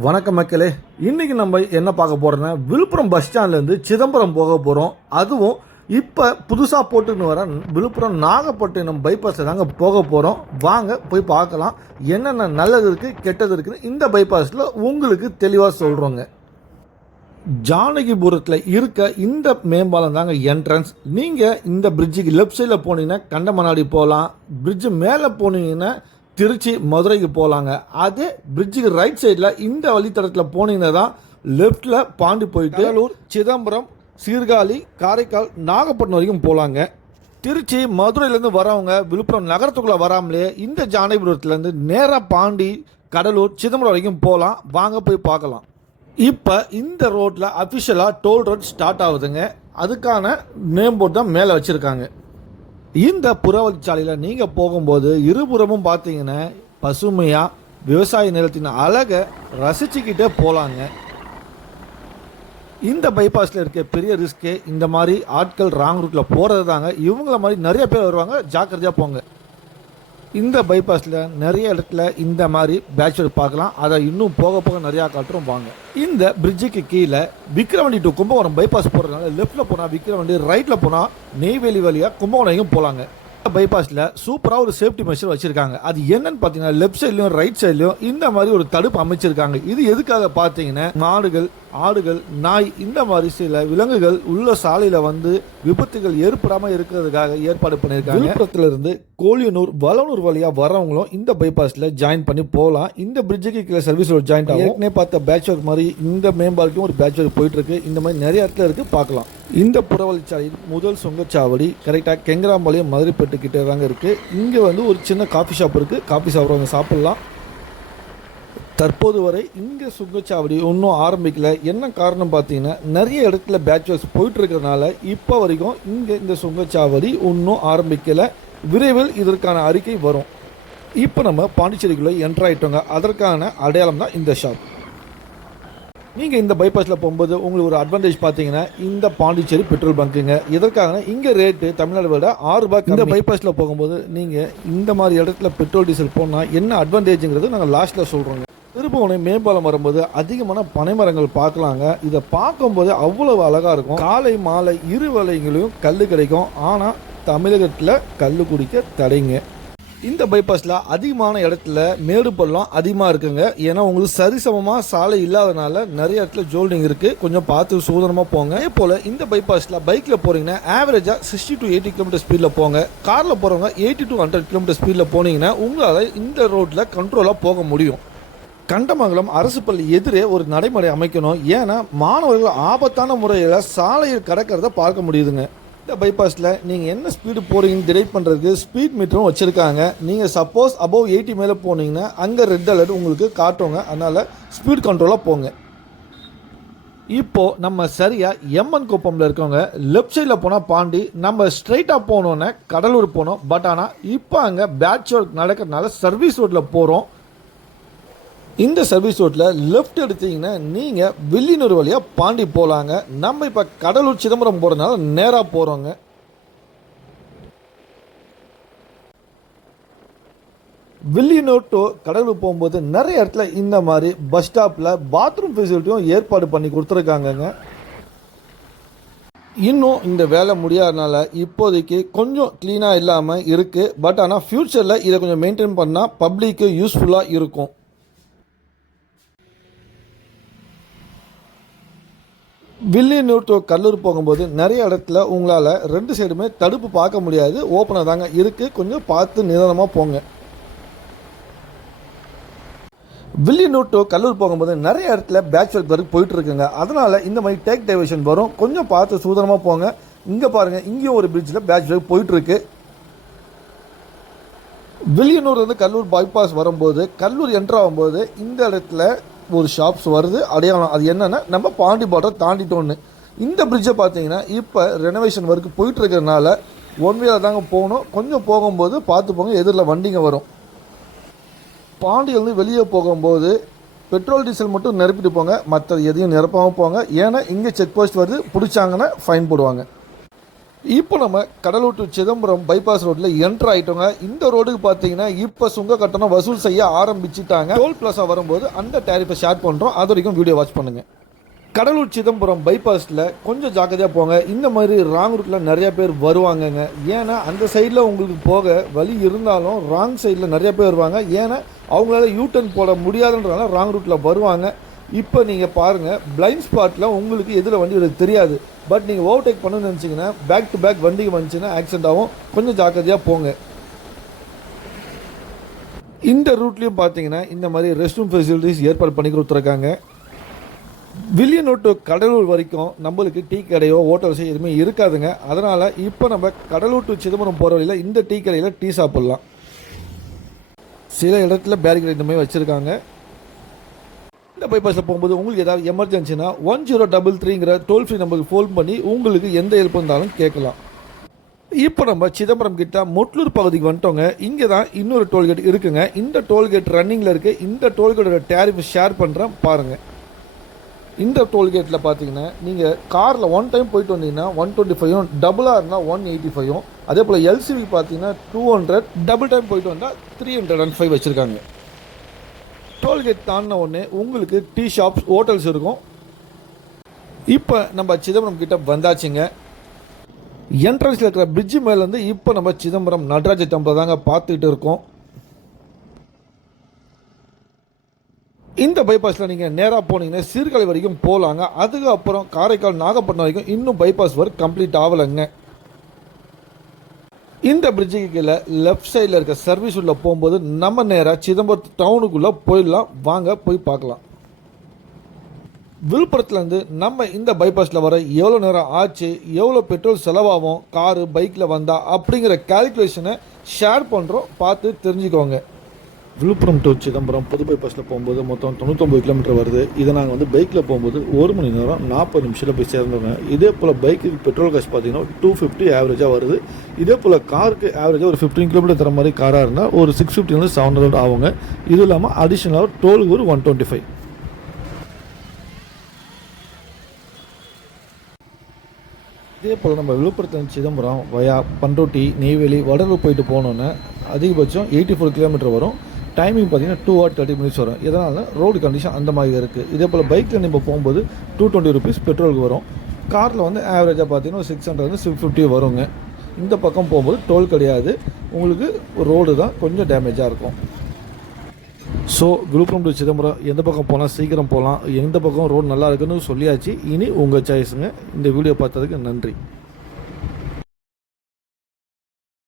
வணக்கம் மக்களே, இன்றைக்கி நம்ம என்ன பார்க்க போகிறோன்னா விழுப்புரம் பஸ் ஸ்டாண்ட்லேருந்து சிதம்பரம் போக போகிறோம். அதுவும் இப்போ புதுசாக போட்டுன்னு வர விழுப்புரம் நாகப்பட்டினம் பைபாஸில் தாங்க போக போகிறோம். வாங்க போய் பார்க்கலாம் என்னென்ன நல்லது இருக்குது கெட்டது இருக்குதுன்னு இந்த பைபாஸில் உங்களுக்கு தெளிவாக சொல்கிறோங்க. ஜானகிபுரத்தில் இருக்க இந்த மேம்பாலம் தாங்க என்ட்ரன்ஸ். நீங்கள் இந்த பிரிட்ஜுக்கு லெஃப்ட் சைடில் போனீங்கன்னா கண்டமனாடி போகலாம். பிரிட்ஜு மேலே போனீங்கன்னா திருச்சி மதுரைக்கு போகலாங்க. அதே பிரிட்ஜுக்கு ரைட் சைடில் இந்த வழித்தடத்தில் போனீங்கன்னா தான் லெஃப்டில் பாண்டி போயிட்டு கடலூர், சிதம்பரம், சீர்காழி, காரைக்கால், நாகப்பட்டினம் வரைக்கும் போகலாங்க. திருச்சி மதுரையிலேருந்து வரவங்க விழுப்புரம் நகரத்துக்குள்ளே வராமலே இந்த ஜானகிபுரத்துலேருந்து நேராக பாண்டி, கடலூர், சிதம்பரம் வரைக்கும் போகலாம். வாங்க போய் பார்க்கலாம். இப்போ இந்த ரோட்டில் அஃபிஷியலாக டோல் ரோட் ஸ்டார்ட் ஆகுதுங்க. அதுக்கான நேம் போர்டு தான் மேலே வச்சுருக்காங்க. இந்த புறவழிச்சாலையில் நீங்கள் போகும்போது இருபுறமும் பார்த்தீங்கன்னா பசுமையாக விவசாய நிலத்தின் அழகை ரசிச்சுக்கிட்டே போகலாங்க. இந்த பைபாஸில் இருக்க பெரிய ரிஸ்க்கே இந்த மாதிரி ஆட்கள் ராங் ரூட்டில் போகிறது தாங்க. இவங்கள மாதிரி நிறைய பேர் வருவாங்க, ஜாக்கிரதையாக போங்க. இந்த பைபாஸில் நிறைய இடத்துல இந்த மாதிரி பேட்ச் பார்க்கலாம். அதை இன்னும் போக போக நிறையா காட்டுறோம் வாங்க. இந்த பிரிட்ஜுக்கு கீழே விக்கிரவாண்டி டு கும்பகோணம் பைபாஸ் போகிறதுனால லெஃப்ட்டில் போனால் விக்கிரவாண்டி, ரைட்டில் போனால் நெய்வேலி வழியாக கும்பகோணம் போகலாங்க. பைபாஸில் சூப்பராக ஒரு சேஃப்டி மெஷர் வச்சுருக்காங்க. அது என்னன்னு பார்த்தீங்கன்னா லெஃப்ட் சைட்லையும் ரைட் சைட்லையும் இந்த மாதிரி ஒரு தடுப்பு அமைச்சிருக்காங்க. இது எதுக்காக பார்த்தீங்கன்னா மாடுகள், ஆடுகள், நாய் இந்த மாதிரி சில விலங்குகள் உள்ள சாலையில் வந்து விபத்துகள் ஏற்படாமல் இருக்கிறதுக்காக ஏற்பாடு பண்ணியிருக்காங்க. விழுப்புரத்திலிருந்து கோழியனூர், வளனூர் வழியாக வரவங்களும் இந்த பைபாஸில் ஜாயின் பண்ணி போகலாம். இந்த பிரிட்ஜுக்கு கீழே சர்வீஸ் ரோட் ஜாயின் ஆகும். ஏற்கனவே பார்த்த பேட்ச் ஒர்க் மாதிரி இந்த மேம்பாலுக்கும் ஒரு பேட்ச் ஒர்க் போயிட்டு இருக்கு. இந்த மாதிரி நிறைய இடத்துல இருக்குது, பார்க்கலாம். இந்த புறவழிச்சாலையில் முதல் சுங்கச்சாவடி கரெக்டாக கெங்கராம்பாளையம் மதுரைப்பேட்டு கிட்டே தாங்க இருக்குது. இங்கே வந்து ஒரு சின்ன காஃபி ஷாப் இருக்குது. காஃபி சாப்பிட்றவங்க சாப்பிட்லாம். தற்போது வரை இங்கே சுங்கச்சாவடி இன்னும் ஆரம்பிக்கல. என்ன காரணம் பார்த்தீங்கன்னா நிறைய இடத்துல பேட்ச் ஒர்க்ஸ் போயிட்டு இருக்கிறதுனால இப்போ வரைக்கும் இங்கே இந்த சுங்கச்சாவடி இன்னும் ஆரம்பிக்கலை. விரைவில் இதற்கான அறிக்கை வரும். இப்போ நம்ம பாண்டிச்சேரிக்குள்ளே என்ட்ரு ஆகிட்டோங்க. அதற்கான அடையாளம் தான் இந்த ஷாப். நீங்கள் இந்த பைபாஸில் போகும்போது உங்களுக்கு ஒரு அட்வான்டேஜ் பார்த்தீங்கன்னா இந்த பாண்டிச்சேரி பெட்ரோல் பங்க்குங்க. இதற்காக இங்கே ரேட்டு தமிழ்நாடு விட ₹6. இந்த பைபாஸில் போகும்போது நீங்கள் இந்த மாதிரி இடத்துல பெட்ரோல் டீசல் போனால் என்ன அட்வான்டேஜுங்கிறது நாங்கள் லாஸ்ட்டில் சொல்கிறோங்க. திருப்புவனம் மேம்பாலம் வரும்போது அதிகமான பனைமரங்கள் பார்க்கலாங்க. இதை பார்க்கும்போது அவ்வளவு அழகாக இருக்கும். காலை மாலை இரு வேளைகளையும் கல் கிடைக்கும். ஆனால் தமிழகத்தில் கல் குடிக்க தடைங்க. இந்த பைபாஸில் அதிகமான இடத்துல மேடு பள்ளம் அதிகமாக இருக்குங்க. ஏன்னா உங்களுக்கு சரிசமமாக சாலை இல்லாதனால நிறைய இடத்துல ஜோல்டிங் இருக்குது. கொஞ்சம் பார்த்து சூதனமாக போங்க. அதே போல் இந்த பைபாஸில் பைக்கில் போகிறீங்கன்னா ஆவரேஜாக 60 to 80 km ஸ்பீடில் போங்க. காரில் போகிறவங்க 80 to 100 km ஸ்பீடில் போனீங்கன்னா உங்களால் இந்த ரோட்டில் கண்ட்ரோலாக போக முடியும். கண்டமங்கலம் அரசு பள்ளி எதிரே ஒரு நடைமுறை அமைக்கணும். ஏன்னா மாணவர்கள் ஆபத்தான முறையில் சாலையில் கடக்கிறத பார்க்க முடியுதுங்க. இந்த பைபாஸில் நீங்கள் என்ன ஸ்பீடு போகிறீங்கன்னு டிரைவ் பண்ணுறதுக்கு ஸ்பீட் மீட்டரும் வச்சுருக்காங்க. நீங்கள் சப்போஸ் அபவ் 80 மேலே போனீங்கன்னா அங்கே ரெட் அலர்ட் உங்களுக்கு காட்டுவாங்க. அதனால் ஸ்பீட் கண்ட்ரோலாக போங்க. இப்போது நம்ம சரியாக எம்என் குப்பமில் இருக்கவங்க லெஃப்ட் சைடில் போனால் பாண்டி, நம்ம ஸ்ட்ரைட்டாக போனோன்னே கடலூர் போனோம். பட் ஆனால் இப்போ அங்கே பேட்ச் ஒர்க் நடக்கிறதுனால சர்வீஸ் ரோட்டில் போகிறோம். இந்த சர்வீஸ் ரோட்டில் லெஃப்ட் எடுத்தீங்கன்னா நீங்கள் வில்லியனூர் வழியாக பாண்டி போகலாங்க. நம்ம இப்போ கடலூர், சிதம்பரம் போகிறதுனால நேராக போகிறோங்க. வில்லியனூர் டு கடலூர் போகும்போது நிறைய இடத்துல இந்த மாதிரி பஸ் ஸ்டாப்பில் பாத்ரூம் ஃபெசிலிட்டியும் ஏற்பாடு பண்ணி கொடுத்துருக்காங்கங்க. இன்னும் இந்த வேலை முடியாதனால இப்போதைக்கு கொஞ்சம் க்ளீனாக இல்லாமல் இருக்குது. பட் ஆனால் ஃப்யூச்சரில் இதை கொஞ்சம் மெயின்டைன் பண்ணால் பப்ளிக்கு யூஸ்ஃபுல்லாக இருக்கும். வில்லியனூர் டு கடலூர் போகும்போது நிறைய இடத்துல உங்களால் ரெண்டு சைடுமே தடுப்பு பார்க்க முடியாது. ஓப்பனாக தாங்க இருக்குது. கொஞ்சம் பார்த்து நிதானமாக போங்க. வில்லியனூர் டு கடலூர் போகும்போது நிறைய இடத்துல பேட்ச் ஒர்க் வரைக்கும் போயிட்டு இருக்குங்க. அதனால் இந்த மாதிரி டேக் டைவர்ஷன் வரும். கொஞ்சம் பார்த்து சூதனமாக போங்க. இங்கே பாருங்கள், இங்கேயும் ஒரு பிரிட்ஜில் பேட்ச் ஒர்க் போயிட்டுருக்கு. வில்லியனூர் வந்து கடலூர் பைபாஸ் வரும்போது கடலூர் என்ட்ரு ஆகும்போது இந்த இடத்துல ஒரு ஷாப்ஸ் வருது, அடையாளம். அது என்னென்னா நம்ம பாண்டி பார்டர் தாண்டிட்டோன்னு. இந்த பிரிட்ஜை பார்த்தீங்கன்னா இப்போ ரெனோவேஷன் ஒர்க்கு போயிட்டு இருக்கிறதுனால ஒன் வேல தாங்க போகணும். கொஞ்சம் போகும்போது பார்த்து போங்க, எதிரில் வண்டிங்க வரும். பாண்டியிலேருந்து வெளியே போகும்போது பெட்ரோல் டீசல் மட்டும் நிரப்பிட்டு போங்க, மற்ற எதையும் நிரப்பாமல் போங்க. ஏன்னா இங்கே செக் போஸ்ட் வருது, பிடிச்சாங்கன்னா ஃபைன் போடுவாங்க. இப்போ நம்ம கடலூர் டு சிதம்பரம் பைபாஸ் ரோட்டில் என்ட்ரு ஆகிட்டோங்க. இந்த ரோடுக்கு பார்த்தீங்கன்னா இப்போ சுங்க கட்டணம் வசூல் செய்ய ஆரம்பிச்சுட்டாங்க. டோல் பிளாஸா வரும்போது அந்த டேரிஃபை ஷேர் பண்ணுறோம். அது வரைக்கும் வீடியோ வாட்ச் பண்ணுங்கள். கடலூர் சிதம்பரம் பைபாஸில் கொஞ்சம் ஜாக்கிரதையாக போங்க. இந்த மாதிரி ராங் ரூட்டில் நிறைய பேர் வருவாங்கங்க. ஏன்னா அந்த சைடில் உங்களுக்கு போக வழி இருந்தாலும் ராங் சைடில் நிறைய பேர் வருவாங்க. ஏன்னா அவங்களால யூட்டர்ன் போட முடியாதுன்றனால ராங் ரூட்டில் வருவாங்க. இப்போ நீங்கள் பாருங்கள், பிளைண்ட் ஸ்பாட்டில் உங்களுக்கு எதில் வண்டி வருது தெரியாது. பட் நீங்கள் ஓவர்டேக் பண்ணணும்னு நினச்சிங்கன்னா பேக் டு பேக் வண்டிக்கு வந்துச்சுன்னா ஆக்சிடென்ட் ஆகும். கொஞ்சம் ஜாக்கிரதையாக போங்க. இந்த ரூட்லேயும் பார்த்தீங்கன்னா இந்த மாதிரி ரெஸ்ட் ரூம் ஃபெசிலிட்டிஸ் ஏற்பாடு பண்ணி கொடுத்துருக்காங்க. வில்லியனூர் டு கடலூர் வரைக்கும் நம்மளுக்கு டீ கடையோ ஹோட்டல்ஸோ எதுவுமே இருக்காதுங்க. அதனால் இப்போ நம்ம கடலூர் டு சிதம்பரம் போகிற வழியில் இந்த டீ கடையில் டீ சாப்பிட்லாம். சில இடத்துல பேரிகேட் இந்த மாதிரி வச்சுருக்காங்க. இந்த பைபாஸில் போகும்போது உங்களுக்கு ஏதாவது எமர்ஜென்சினா 1033ங்கிற டோல் ஃப்ரீ நம்பருக்கு ஃபோன் பண்ணி உங்களுக்கு எந்த ஹெல்ப் இருந்தாலும் கேட்கலாம். இப்போ நம்ம சிதம்பரம் கிட்ட முட்லூர் பகுதிக்கு வந்துட்டோங்க. இங்கே தான் இன்னொரு டோல்கேட் இருக்குங்க. இந்த டோல்கேட் ரன்னிங்கில் இருக்குது. இந்த டோல்கேட்டோட டேரிஃப் ஷேர் பண்ணுறேன் பாருங்கள். இந்த டோல்கேட்டில் பார்த்தீங்கன்னா நீங்கள் காரில் ஒன் டைம் போயிட்டு வந்தீங்கன்னா 125, டபுளாக இருந்தால் 185, அதே போல் எல்சிவி பார்த்தீங்கன்னா 200, டபுள் டைம் போயிட்டு வந்தால் 305 வச்சுருக்காங்க. டோல்கேட் தாண்டின உடனே உங்களுக்கு டீ ஷாப்ஸ் ஹோட்டல்ஸ் இருக்கும். இப்போ நம்ம சிதம்பரம் கிட்ட வந்தாச்சுங்க. என்ட்ரன்ஸில் இருக்கிற பிரிட்ஜு மேலேருந்து இப்போ நம்ம சிதம்பரம் நடராஜ டெம்பிள் தாங்க பார்த்துக்கிட்டு இருக்கோம். இந்த பைபாஸில் நீங்கள் நேராக போனீங்கன்னா சீர்காழி வரைக்கும் போகலாங்க. அதுக்கப்புறம் காரைக்கால் நாகப்பட்டினம் வரைக்கும் இன்னும் பைபாஸ் ஒர்க் கம்ப்ளீட் ஆகலைங்க. இந்த பிரிட்ஜுக்கு கீழே லெஃப்ட் சைடில் இருக்க சர்வீஸ் உள்ள போகும்போது நம்ம நேராக சிதம்பரம் டவுனுக்குள்ளே போயிடலாம். வாங்க போய் பார்க்கலாம். விழுப்புரத்துலேருந்து நம்ம இந்த பைபாஸில் வர எவ்வளோ நேரம் ஆச்சு, எவ்வளோ பெட்ரோல் செலவாகும் காரு பைக்கில் வந்தால் அப்படிங்கிற கால்குலேஷனை ஷேர் பண்ணுறோம். பார்த்து தெரிஞ்சுக்கோங்க. விழுப்புரம் டு சிதம்பரம் புது பைபாஸில் போகும்போது மொத்தம் 99 கிலோமீட்டர் வருது. இதை நாங்கள் பைக்கில் போகும்போது 1 மணி நேரம் 40 நிமிஷத்தில் போய் சேர்ந்தோங்க. இதே போல் பைக்குக்கு பெட்ரோல் காசு பார்த்தீங்கன்னா 250 ஆவரேஜாக வருது. இதே போல் காருக்கு ஆவரேஜாக ஒரு 15 கிலோமீட்டர் தர மாதிரி காராக இருந்தால் ஒரு 650 700 ஆகுங்க. இது இல்லாமல் அடிஷ்னலாக டோலுக்கு ஒரு 125. இதே போல் நம்ம விழுப்புரத்தில் சிதம்பரம் வயா பண்ருட்டி நெய்வேலி வடலூர் போயிட்டு போனோன்னே அதிகபட்சம் 84 கிலோமீட்டர் வரும். டைமிங் பார்த்தீங்கன்னா 2 hours 30 minutes வரும். இதனால் ரோடு கண்டிஷன் அந்த மாதிரி இருக்குது. இதே போல் பைக்கில் நம்ம போகும்போது 220 rupees பெட்ரோலுக்கு வரும். காரில் ஆவரேஜாக பார்த்தீங்கன்னா 600 650 வருங்க. இந்த பக்கம் போகும்போது டோல் கிடையாது. உங்களுக்கு ரோடு தான் கொஞ்சம் டேமேஜாக இருக்கும். ஸோ விழுப்புரம் டு சிதம்பரம் எந்த பக்கம் போகலாம், சீக்கிரம் போகலாம், எந்த பக்கம் ரோடு நல்லா இருக்குன்னு சொல்லியாச்சு. இனி உங்கள் சாய்ஸுங்க. இந்த வீடியோ பார்த்ததுக்கு நன்றி.